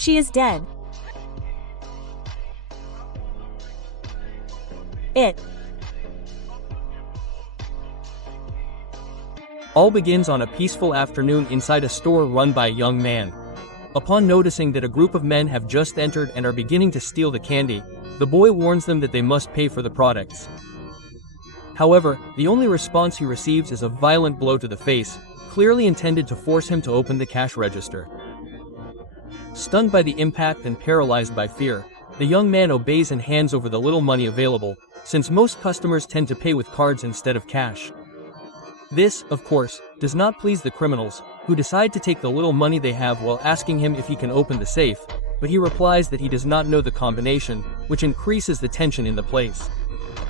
She is dead. It. All begins on a peaceful afternoon inside a store run by a young man. Upon noticing that a group of men have just entered and are beginning to steal the candy, the boy warns them that they must pay for the products. However, the only response he receives is a violent blow to the face, clearly intended to force him to open the cash register. Stunned by the impact and paralyzed by fear, the young man obeys and hands over the little money available, since most customers tend to pay with cards instead of cash. This, of course, does not please the criminals, who decide to take the little money they have while asking him if he can open the safe, but he replies that he does not know the combination, which increases the tension in the place.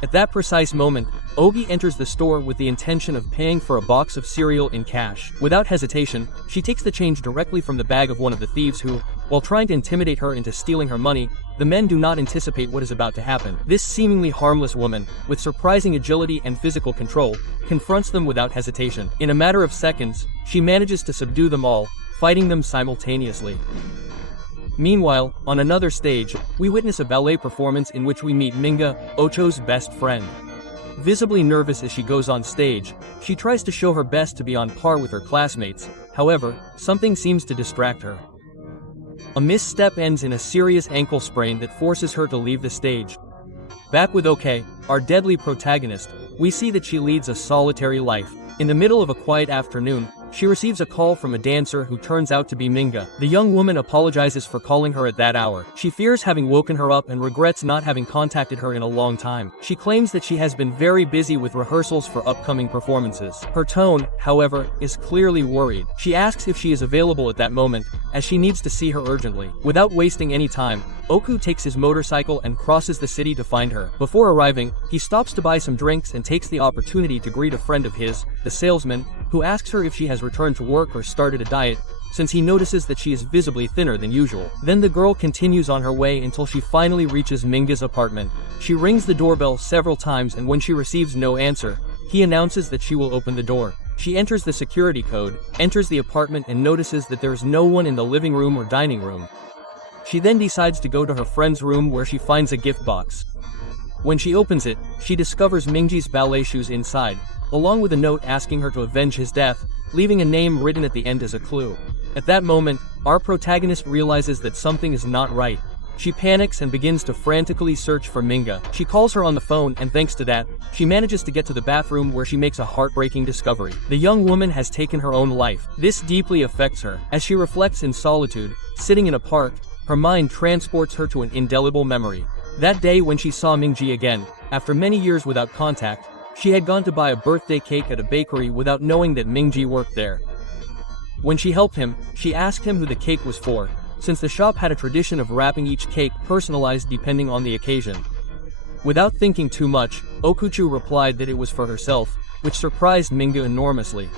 At that precise moment, Ogi enters the store with the intention of paying for a box of cereal in cash. Without hesitation, she takes the change directly from the bag of one of the thieves who, while trying to intimidate her into stealing her money, the men do not anticipate what is about to happen. This seemingly harmless woman, with surprising agility and physical control, confronts them without hesitation. In a matter of seconds, she manages to subdue them all, fighting them simultaneously. Meanwhile, on another stage, we witness a ballet performance in which we meet Minga, Ocho's best friend. Visibly nervous as she goes on stage, she tries to show her best to be on par with her classmates. However, something seems to distract her. A misstep ends in a serious ankle sprain that forces her to leave the stage. Back with OK, our deadly protagonist, we see that she leads a solitary life. In the middle of a quiet afternoon, she receives a call from a dancer who turns out to be Minga. The young woman apologizes for calling her at that hour. She fears having woken her up and regrets not having contacted her in a long time. She claims that she has been very busy with rehearsals for upcoming performances. Her tone, however, is clearly worried. She asks if she is available at that moment, as she needs to see her urgently. Without wasting any time, Oku takes his motorcycle and crosses the city to find her. Before arriving, he stops to buy some drinks and takes the opportunity to greet a friend of his, the salesman, who asks her if she has returned to work or started a diet, since he notices that she is visibly thinner than usual. Then the girl continues on her way until she finally reaches Minga's apartment. She rings the doorbell several times, and when she receives no answer, he announces that she will open the door. She enters the security code, enters the apartment, and notices that there is no one in the living room or dining room. She then decides to go to her friend's room, where she finds a gift box. When she opens it, she discovers Mingji's ballet shoes inside, along with a note asking her to avenge his death, leaving a name written at the end as a clue. At that moment, our protagonist realizes that something is not right. She panics and begins to frantically search for Minga. She calls her on the phone, and thanks to that, she manages to get to the bathroom, where she makes a heartbreaking discovery. The young woman has taken her own life. This deeply affects her. As she reflects in solitude, sitting in a park, her mind transports her to an indelible memory. That day when she saw Mingji again, after many years without contact, she had gone to buy a birthday cake at a bakery without knowing that Mingji worked there. When she helped him, she asked him who the cake was for, since the shop had a tradition of wrapping each cake personalized depending on the occasion. Without thinking too much, Okuchu replied that it was for herself, which surprised Minga enormously.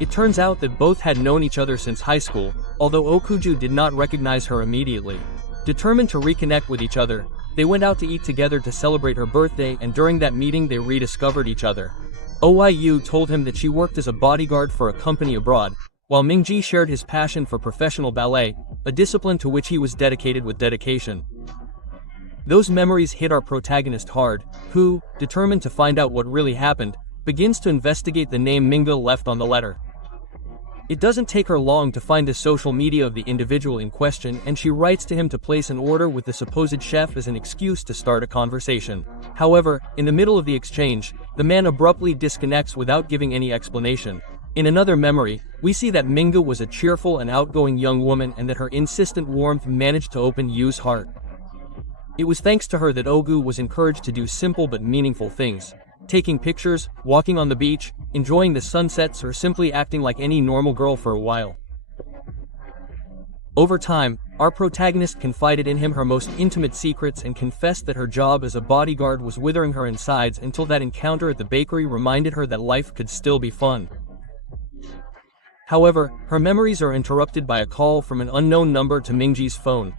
It turns out that both had known each other since high school, although Okuju did not recognize her immediately. Determined to reconnect with each other, they went out to eat together to celebrate her birthday, and during that meeting they rediscovered each other. Oyu told him that she worked as a bodyguard for a company abroad, while Mingji shared his passion for professional ballet, a discipline to which he was dedicated with dedication. Those memories hit our protagonist hard, who, determined to find out what really happened, begins to investigate the name Minga left on the letter. It doesn't take her long to find the social media of the individual in question, and she writes to him to place an order with the supposed chef as an excuse to start a conversation. However, in the middle of the exchange, the man abruptly disconnects without giving any explanation. In another memory, we see that Minga was a cheerful and outgoing young woman, and that her insistent warmth managed to open Yu's heart. It was thanks to her that Ogu was encouraged to do simple but meaningful things. Taking pictures, walking on the beach, enjoying the sunsets, or simply acting like any normal girl for a while. Over time, our protagonist confided in him her most intimate secrets and confessed that her job as a bodyguard was withering her insides, until that encounter at the bakery reminded her that life could still be fun. However, her memories are interrupted by a call from an unknown number to Mingji's phone.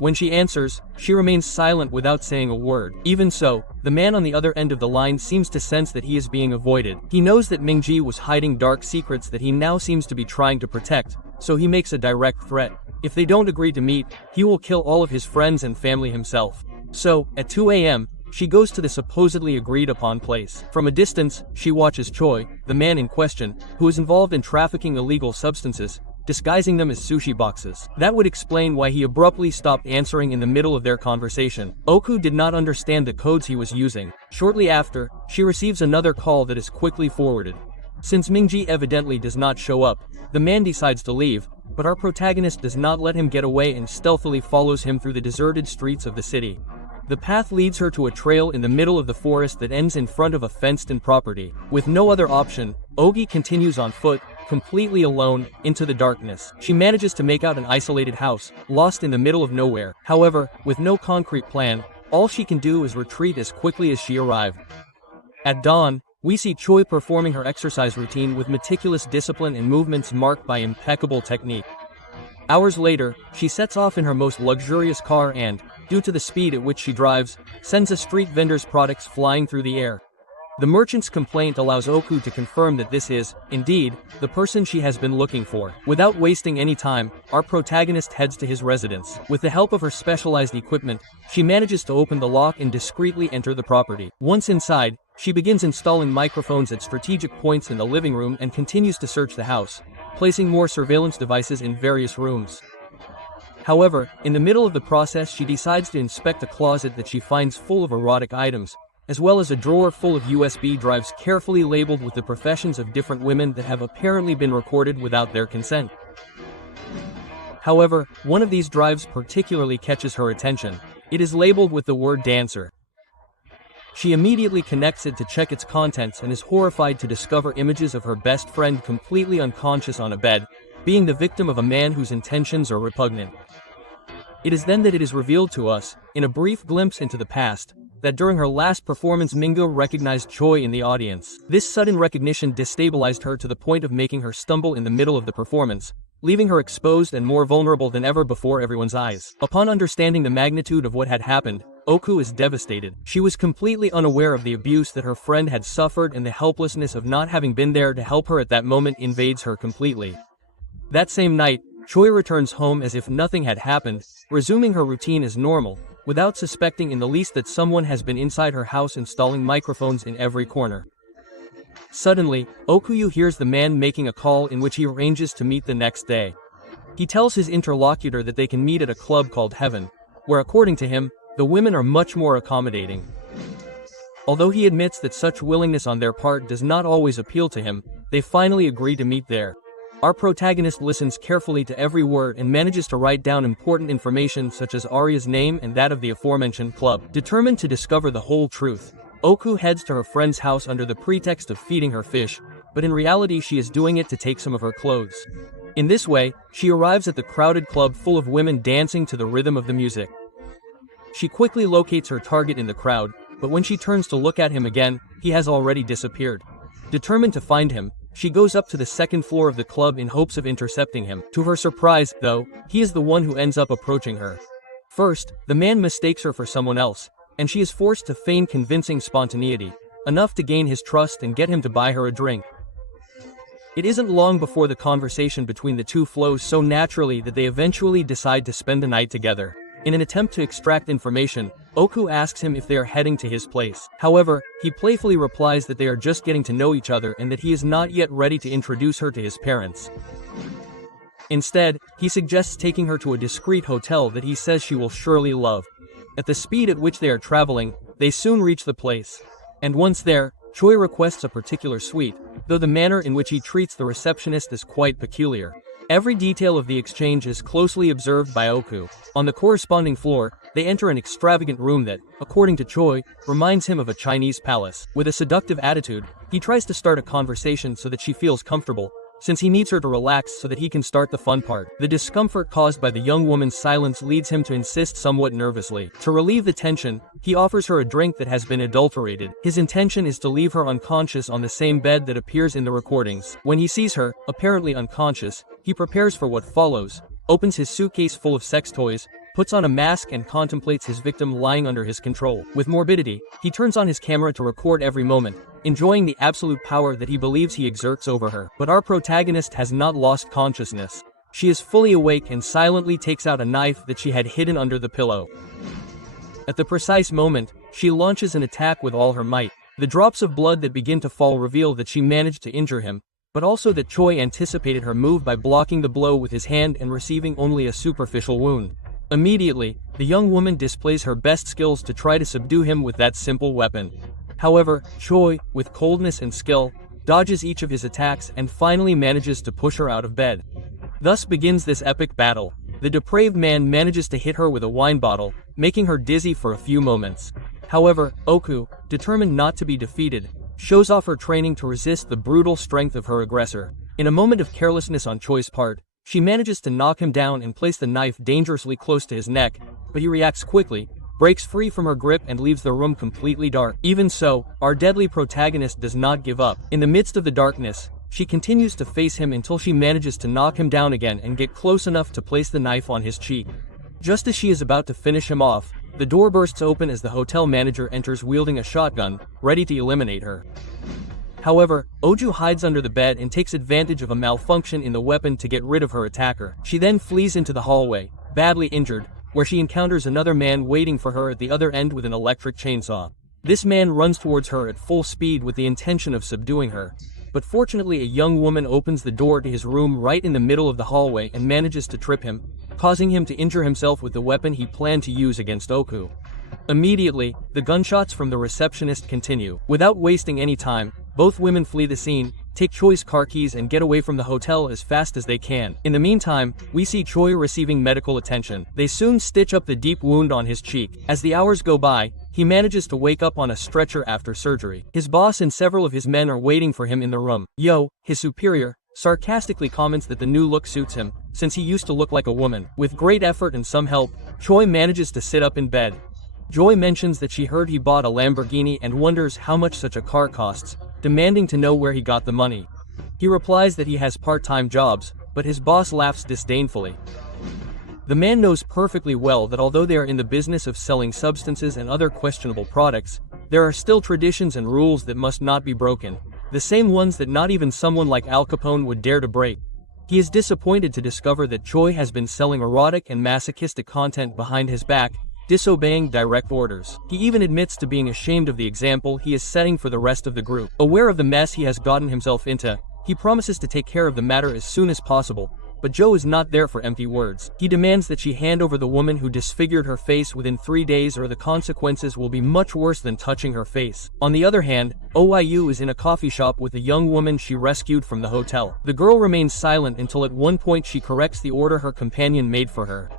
When she answers, she remains silent without saying a word. Even so, the man on the other end of the line seems to sense that he is being avoided. He knows that Mingji was hiding dark secrets that he now seems to be trying to protect, so he makes a direct threat. If they don't agree to meet, he will kill all of his friends and family himself. So, at 2 a.m., she goes to the supposedly agreed-upon place. From a distance, she watches Choi, the man in question, who is involved in trafficking illegal substances, disguising them as sushi boxes. That would explain why he abruptly stopped answering in the middle of their conversation. Oku did not understand the codes he was using. Shortly after, she receives another call that is quickly forwarded. Since Mingji evidently does not show up, the man decides to leave, but our protagonist does not let him get away and stealthily follows him through the deserted streets of the city. The path leads her to a trail in the middle of the forest that ends in front of a fenced-in property. With no other option, Ogi continues on foot, completely alone, into the darkness. She manages to make out an isolated house, lost in the middle of nowhere. However, with no concrete plan, all she can do is retreat as quickly as she arrived. At dawn, we see Choi performing her exercise routine with meticulous discipline and movements marked by impeccable technique. Hours later, she sets off in her most luxurious car and, due to the speed at which she drives, sends a street vendor's products flying through the air. The merchant's complaint allows Oku to confirm that this is, indeed, the person she has been looking for. Without wasting any time, our protagonist heads to his residence. With the help of her specialized equipment, she manages to open the lock and discreetly enter the property. Once inside, she begins installing microphones at strategic points in the living room and continues to search the house, placing more surveillance devices in various rooms. However, in the middle of the process she decides to inspect a closet that she finds full of erotic items, as well as a drawer full of USB drives carefully labeled with the professions of different women that have apparently been recorded without their consent. However, one of these drives particularly catches her attention. It is labeled with the word dancer. She immediately connects it to check its contents and is horrified to discover images of her best friend completely unconscious on a bed, being the victim of a man whose intentions are repugnant. It is then that it is revealed to us, in a brief glimpse into the past, that during her last performance Mingo recognized Choi in the audience. This sudden recognition destabilized her to the point of making her stumble in the middle of the performance, leaving her exposed and more vulnerable than ever before everyone's eyes. Upon understanding the magnitude of what had happened, Oku is devastated. She was completely unaware of the abuse that her friend had suffered, and the helplessness of not having been there to help her at that moment invades her completely. That same night, Choi returns home as if nothing had happened, resuming her routine as normal, without suspecting in the least that someone has been inside her house installing microphones in every corner. Suddenly, Okuyu hears the man making a call in which he arranges to meet the next day. He tells his interlocutor that they can meet at a club called Heaven, where according to him, the women are much more accommodating. Although he admits that such willingness on their part does not always appeal to him, they finally agree to meet there. Our protagonist listens carefully to every word and manages to write down important information such as Arya's name and that of the aforementioned club. Determined to discover the whole truth, Oku heads to her friend's house under the pretext of feeding her fish, but in reality she is doing it to take some of her clothes. In this way, she arrives at the crowded club full of women dancing to the rhythm of the music. She quickly locates her target in the crowd, but when she turns to look at him again, he has already disappeared. Determined to find him, she goes up to the second floor of the club in hopes of intercepting him. To her surprise, though, he is the one who ends up approaching her. First, the man mistakes her for someone else, and she is forced to feign convincing spontaneity, enough to gain his trust and get him to buy her a drink. It isn't long before the conversation between the two flows so naturally that they eventually decide to spend the night together. In an attempt to extract information, Oku asks him if they are heading to his place. However, he playfully replies that they are just getting to know each other and that he is not yet ready to introduce her to his parents. Instead, he suggests taking her to a discreet hotel that he says she will surely love. At the speed at which they are traveling, they soon reach the place. And once there, Choi requests a particular suite, though the manner in which he treats the receptionist is quite peculiar. Every detail of the exchange is closely observed by Oku. On the corresponding floor, they enter an extravagant room that, according to Choi, reminds him of a Chinese palace. With a seductive attitude, he tries to start a conversation so that she feels comfortable, since he needs her to relax so that he can start the fun part. The discomfort caused by the young woman's silence leads him to insist somewhat nervously. To relieve the tension, he offers her a drink that has been adulterated. His intention is to leave her unconscious on the same bed that appears in the recordings. When he sees her, apparently unconscious, he prepares for what follows, opens his suitcase full of sex toys, puts on a mask and contemplates his victim lying under his control. With morbidity, he turns on his camera to record every moment, enjoying the absolute power that he believes he exerts over her. But our protagonist has not lost consciousness. She is fully awake and silently takes out a knife that she had hidden under the pillow. At the precise moment, she launches an attack with all her might. The drops of blood that begin to fall reveal that she managed to injure him, but also that Choi anticipated her move by blocking the blow with his hand and receiving only a superficial wound. Immediately, the young woman displays her best skills to try to subdue him with that simple weapon. However, Choi, with coldness and skill, dodges each of his attacks and finally manages to push her out of bed. Thus begins this epic battle. The depraved man manages to hit her with a wine bottle, making her dizzy for a few moments. However, Oku, determined not to be defeated, shows off her training to resist the brutal strength of her aggressor. In a moment of carelessness on Choi's part, she manages to knock him down and place the knife dangerously close to his neck, but he reacts quickly, breaks free from her grip and leaves the room completely dark. Even so, our deadly protagonist does not give up. In the midst of the darkness, she continues to face him until she manages to knock him down again and get close enough to place the knife on his cheek. Just as she is about to finish him off, the door bursts open as the hotel manager enters wielding a shotgun, ready to eliminate her. However, Oju hides under the bed and takes advantage of a malfunction in the weapon to get rid of her attacker. She then flees into the hallway, badly injured, where she encounters another man waiting for her at the other end with an electric chainsaw. This man runs towards her at full speed with the intention of subduing her. But fortunately, a young woman opens the door to his room right in the middle of the hallway and manages to trip him, causing him to injure himself with the weapon he planned to use against Oku. Immediately, the gunshots from the receptionist continue. Without wasting any time, both women flee the scene, take Choi's car keys and get away from the hotel as fast as they can. In the meantime, we see Choi receiving medical attention. They soon stitch up the deep wound on his cheek. As the hours go by, he manages to wake up on a stretcher after surgery. His boss and several of his men are waiting for him in the room. Yo, his superior, sarcastically comments that the new look suits him, since he used to look like a woman. With great effort and some help, Choi manages to sit up in bed. Joy mentions that she heard he bought a Lamborghini and wonders how much such a car costs, demanding to know where he got the money. He replies that he has part-time jobs, but his boss laughs disdainfully. The man knows perfectly well that although they are in the business of selling substances and other questionable products, there are still traditions and rules that must not be broken, the same ones that not even someone like Al Capone would dare to break. He is disappointed to discover that Choi has been selling erotic and masochistic content behind his back, disobeying direct orders. He even admits to being ashamed of the example he is setting for the rest of the group. Aware of the mess he has gotten himself into, he promises to take care of the matter as soon as possible, but Joe is not there for empty words. He demands that she hand over the woman who disfigured her face within 3 days or the consequences will be much worse than touching her face. On the other hand, OIU is in a coffee shop with a young woman she rescued from the hotel. The girl remains silent until at one point she corrects the order her companion made for her.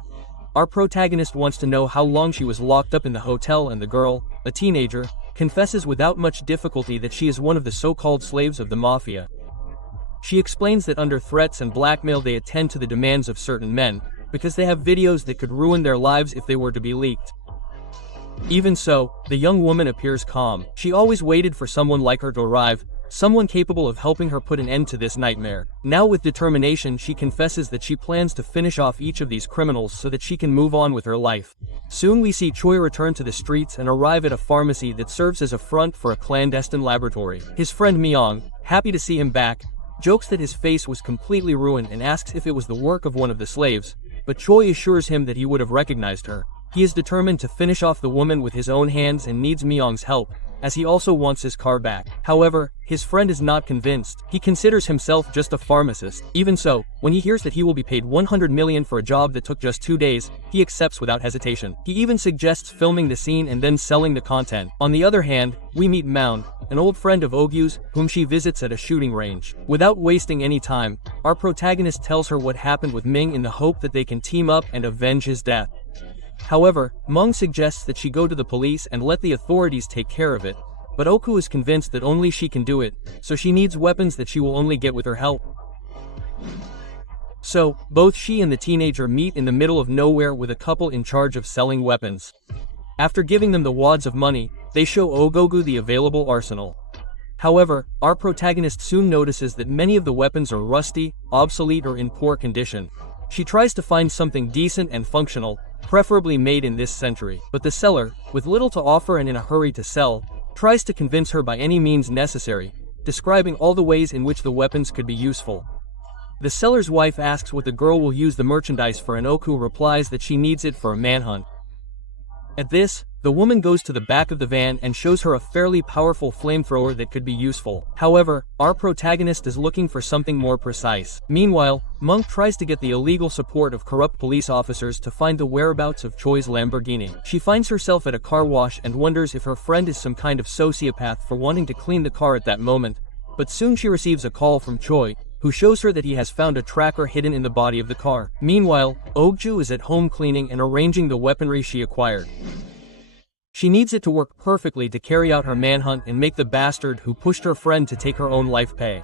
Our protagonist wants to know how long she was locked up in the hotel, and the girl, a teenager, confesses without much difficulty that she is one of the so-called slaves of the mafia. She explains that under threats and blackmail they attend to the demands of certain men, because they have videos that could ruin their lives if they were to be leaked. Even so, the young woman appears calm. She always waited for someone like her to arrive, someone capable of helping her put an end to this nightmare. Now with determination she confesses that she plans to finish off each of these criminals so that she can move on with her life. Soon we see Choi return to the streets and arrive at a pharmacy that serves as a front for a clandestine laboratory. His friend Myung, happy to see him back, jokes that his face was completely ruined and asks if it was the work of one of the slaves, but Choi assures him that he would have recognized her. He is determined to finish off the woman with his own hands and needs Myung's help, as he also wants his car back. However, his friend is not convinced. He considers himself just a pharmacist. Even so, when he hears that he will be paid 100 million for a job that took just 2 days, he accepts without hesitation. He even suggests filming the scene and then selling the content. On the other hand, we meet Mound, an old friend of Ogyu's, whom she visits at a shooting range. Without wasting any time, our protagonist tells her what happened with Ming in the hope that they can team up and avenge his death. However, Meng suggests that she go to the police and let the authorities take care of it, but Oku is convinced that only she can do it, so she needs weapons that she will only get with her help. So, both she and the teenager meet in the middle of nowhere with a couple in charge of selling weapons. After giving them the wads of money, they show Ogogu the available arsenal. However, our protagonist soon notices that many of the weapons are rusty, obsolete or in poor condition. She tries to find something decent and functional, preferably made in this century, but the seller, with little to offer and in a hurry to sell, tries to convince her by any means necessary, describing all the ways in which the weapons could be useful. The seller's wife asks what the girl will use the merchandise for, and Oku replies that she needs it for a manhunt. At this, the woman goes to the back of the van and shows her a fairly powerful flamethrower that could be useful. However, our protagonist is looking for something more precise. Meanwhile, Monk tries to get the illegal support of corrupt police officers to find the whereabouts of Choi's Lamborghini. She finds herself at a car wash and wonders if her friend is some kind of sociopath for wanting to clean the car at that moment, but soon she receives a call from Choi, who shows her that he has found a tracker hidden in the body of the car. Meanwhile, Ogju is at home cleaning and arranging the weaponry she acquired. She needs it to work perfectly to carry out her manhunt and make the bastard who pushed her friend to take her own life pay.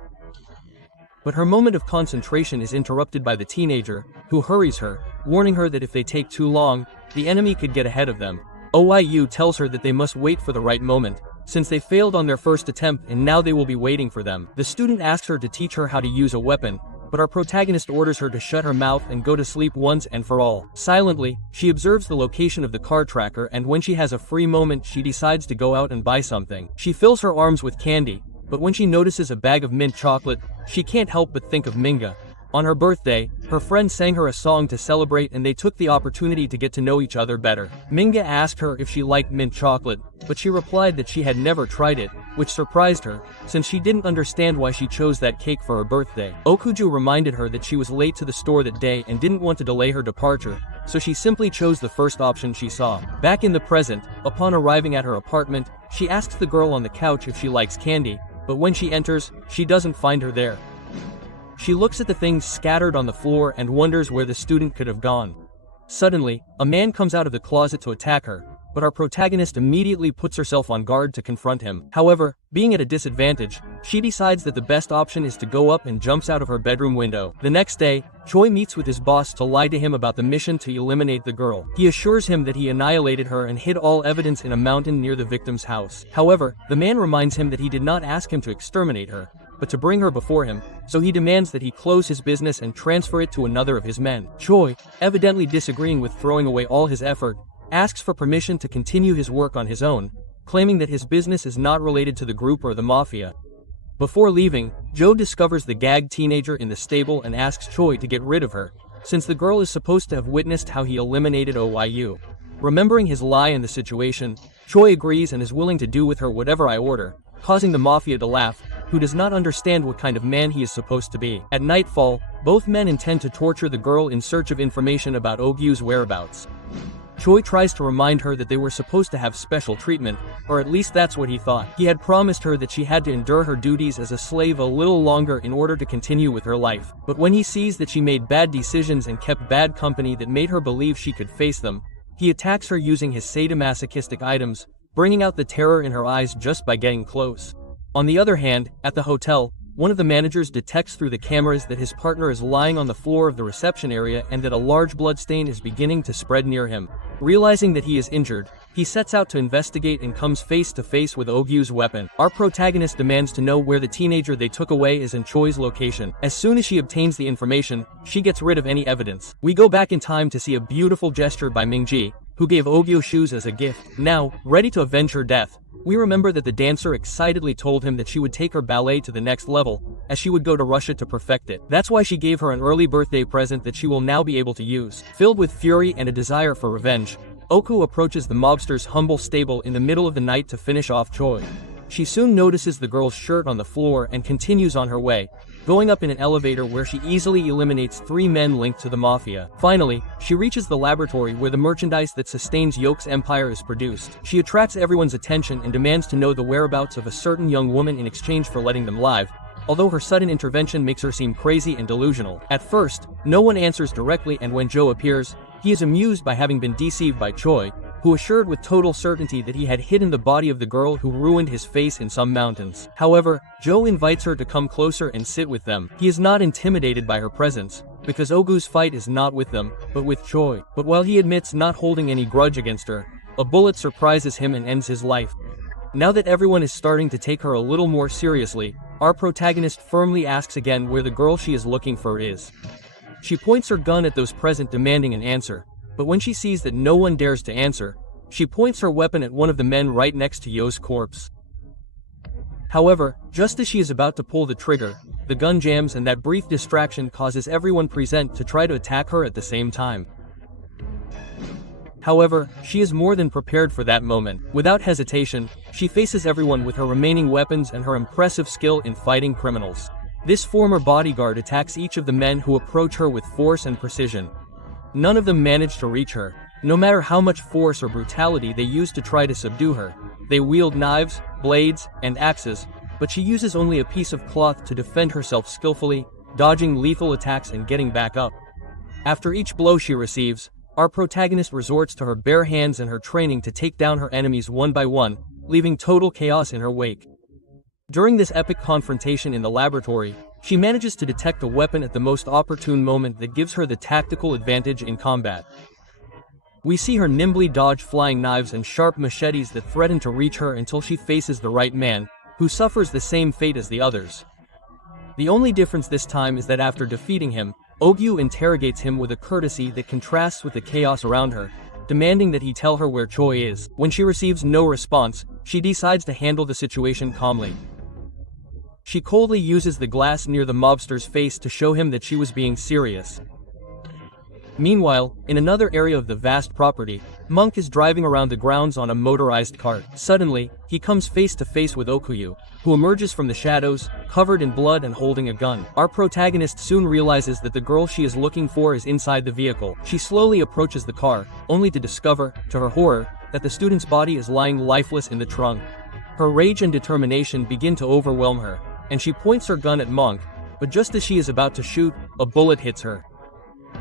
But her moment of concentration is interrupted by the teenager, who hurries her, warning her that if they take too long, the enemy could get ahead of them. OIU tells her that they must wait for the right moment, since they failed on their first attempt and now they will be waiting for them. The student asks her to teach her how to use a weapon, but our protagonist orders her to shut her mouth and go to sleep once and for all. Silently, she observes the location of the car tracker, and when she has a free moment she decides to go out and buy something. She fills her arms with candy, but when she notices a bag of mint chocolate, she can't help but think of Minga. On her birthday, her friend sang her a song to celebrate and they took the opportunity to get to know each other better. Minga asked her if she liked mint chocolate, but she replied that she had never tried it, which surprised her, since she didn't understand why she chose that cake for her birthday. Okuju reminded her that she was late to the store that day and didn't want to delay her departure, so she simply chose the first option she saw. Back in the present, upon arriving at her apartment, she asks the girl on the couch if she likes candy, but when she enters, she doesn't find her there. She looks at the things scattered on the floor and wonders where the student could have gone. Suddenly, a man comes out of the closet to attack her, but our protagonist immediately puts herself on guard to confront him. However, being at a disadvantage, she decides that the best option is to go up and jumps out of her bedroom window. The next day, Choi meets with his boss to lie to him about the mission to eliminate the girl. He assures him that he annihilated her and hid all evidence in a mountain near the victim's house. However, the man reminds him that he did not ask him to exterminate her, but to bring her before him, so he demands that he close his business and transfer it to another of his men. Choi, evidently disagreeing with throwing away all his effort, asks for permission to continue his work on his own, claiming that his business is not related to the group or the mafia. Before leaving, Joe discovers the gagged teenager in the stable and asks Choi to get rid of her, since the girl is supposed to have witnessed how he eliminated OYU. Remembering his lie in the situation, Choi agrees and is willing to do with her whatever I order, causing the mafia to laugh, who does not understand what kind of man he is supposed to be. At nightfall, both men intend to torture the girl in search of information about Ogyu's whereabouts. Choi tries to remind her that they were supposed to have special treatment, or at least that's what he thought. He had promised her that she had to endure her duties as a slave a little longer in order to continue with her life. But when he sees that she made bad decisions and kept bad company that made her believe she could face them, he attacks her using his sadomasochistic items, bringing out the terror in her eyes just by getting close. On the other hand, at the hotel, one of the managers detects through the cameras that his partner is lying on the floor of the reception area and that a large bloodstain is beginning to spread near him. Realizing that he is injured, he sets out to investigate and comes face to face with Ogyu's weapon. Our protagonist demands to know where the teenager they took away is and Choi's location. As soon as she obtains the information, she gets rid of any evidence. We go back in time to see a beautiful gesture by Mingji, who gave Ogyu shoes as a gift. Now, ready to avenge her death, we remember that the dancer excitedly told him that she would take her ballet to the next level, as she would go to Russia to perfect it. That's why she gave her an early birthday present that she will now be able to use. Filled with fury and a desire for revenge, Oku approaches the mobster's humble stable in the middle of the night to finish off Choi. She soon notices the girl's shirt on the floor and continues on her way, going up in an elevator where she easily eliminates 3 men linked to the mafia. Finally, she reaches the laboratory where the merchandise that sustains Yoke's empire is produced. She attracts everyone's attention and demands to know the whereabouts of a certain young woman in exchange for letting them live, although her sudden intervention makes her seem crazy and delusional. At first, no one answers directly, and when Joe appears, he is amused by having been deceived by Choi, who assured with total certainty that he had hidden the body of the girl who ruined his face in some mountains. However, Joe invites her to come closer and sit with them. He is not intimidated by her presence, because Ogu's fight is not with them, but with Choi. But while he admits not holding any grudge against her, a bullet surprises him and ends his life. Now that everyone is starting to take her a little more seriously, our protagonist firmly asks again where the girl she is looking for is. She points her gun at those present, demanding an answer. But when she sees that no one dares to answer, she points her weapon at one of the men right next to Yo's corpse. However, just as she is about to pull the trigger, the gun jams and that brief distraction causes everyone present to try to attack her at the same time. However, she is more than prepared for that moment. Without hesitation, she faces everyone with her remaining weapons and her impressive skill in fighting criminals. This former bodyguard attacks each of the men who approach her with force and precision. None of them manage to reach her, no matter how much force or brutality they use to try to subdue her. They wield knives, blades, and axes, but she uses only a piece of cloth to defend herself skillfully, dodging lethal attacks and getting back up. After each blow she receives, our protagonist resorts to her bare hands and her training to take down her enemies one by one, leaving total chaos in her wake. During this epic confrontation in the laboratory, she manages to detect a weapon at the most opportune moment that gives her the tactical advantage in combat. We see her nimbly dodge flying knives and sharp machetes that threaten to reach her until she faces the right man, who suffers the same fate as the others. The only difference this time is that after defeating him, Ogyu interrogates him with a courtesy that contrasts with the chaos around her, demanding that he tell her where Choi is. When she receives no response, she decides to handle the situation calmly. She coldly uses the glass near the mobster's face to show him that she was being serious. Meanwhile, in another area of the vast property, Monk is driving around the grounds on a motorized cart. Suddenly, he comes face to face with Okuyu, who emerges from the shadows, covered in blood and holding a gun. Our protagonist soon realizes that the girl she is looking for is inside the vehicle. She slowly approaches the car, only to discover, to her horror, that the student's body is lying lifeless in the trunk. Her rage and determination begin to overwhelm her, and she points her gun at Monk, but just as she is about to shoot, a bullet hits her.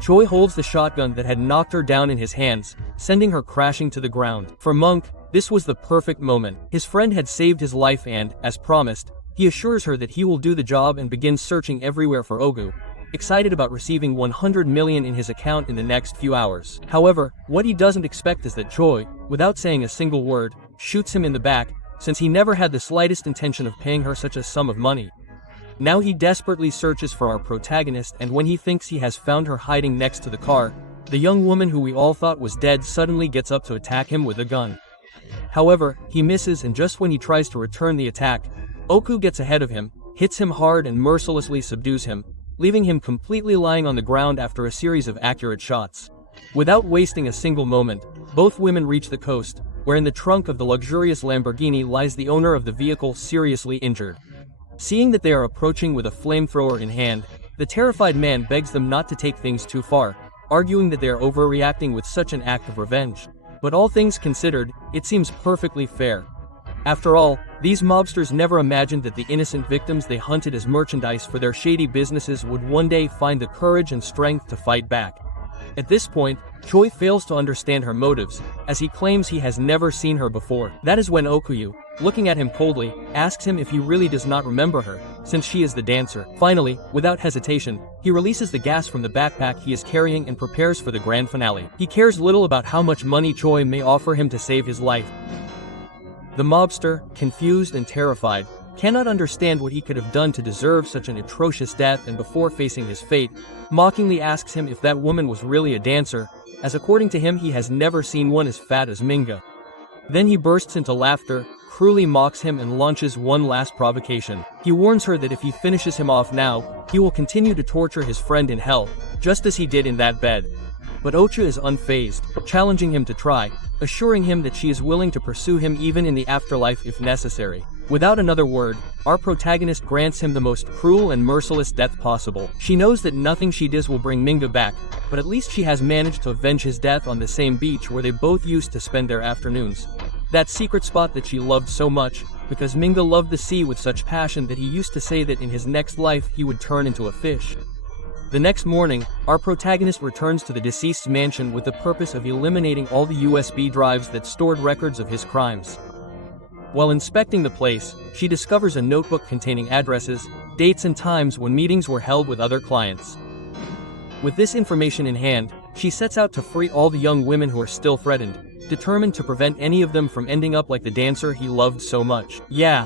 Choi holds the shotgun that had knocked her down in his hands, sending her crashing to the ground. For Monk, this was the perfect moment. His friend had saved his life and, as promised, he assures her that he will do the job and begins searching everywhere for Ogu, excited about receiving 100 million in his account in the next few hours. However, what he doesn't expect is that Choi, without saying a single word, shoots him in the back, since he never had the slightest intention of paying her such a sum of money. Now he desperately searches for our protagonist, and when he thinks he has found her hiding next to the car, the young woman who we all thought was dead suddenly gets up to attack him with a gun. However, he misses, and just when he tries to return the attack, Oku gets ahead of him, hits him hard and mercilessly subdues him, leaving him completely lying on the ground after a series of accurate shots. Without wasting a single moment, both women reach the coast, where in the trunk of the luxurious Lamborghini lies the owner of the vehicle seriously injured. Seeing that they are approaching with a flamethrower in hand, the terrified man begs them not to take things too far, arguing that they are overreacting with such an act of revenge. But all things considered, it seems perfectly fair. After all, these mobsters never imagined that the innocent victims they hunted as merchandise for their shady businesses would one day find the courage and strength to fight back. At this point, Choi fails to understand her motives, as he claims he has never seen her before. That is when Okuyu, looking at him coldly, asks him if he really does not remember her, since she is the dancer. Finally, without hesitation, he releases the gas from the backpack he is carrying and prepares for the grand finale. He cares little about how much money Choi may offer him to save his life. The mobster, confused and terrified, cannot understand what he could have done to deserve such an atrocious death, and before facing his fate, mockingly asks him if that woman was really a dancer, as according to him he has never seen one as fat as Minga. Then he bursts into laughter, cruelly mocks him and launches one last provocation. He warns her that if he finishes him off now, he will continue to torture his friend in hell, just as he did in that bed. But Ocha is unfazed, challenging him to try, assuring him that she is willing to pursue him even in the afterlife if necessary. Without another word, our protagonist grants him the most cruel and merciless death possible. She knows that nothing she does will bring Minga back, but at least she has managed to avenge his death on the same beach where they both used to spend their afternoons. That secret spot that she loved so much, because Minga loved the sea with such passion that he used to say that in his next life he would turn into a fish. The next morning, our protagonist returns to the deceased's mansion with the purpose of eliminating all the USB drives that stored records of his crimes. While inspecting the place, she discovers a notebook containing addresses, dates and times when meetings were held with other clients. With this information in hand, she sets out to free all the young women who are still threatened, determined to prevent any of them from ending up like the dancer he loved so much. Yeah,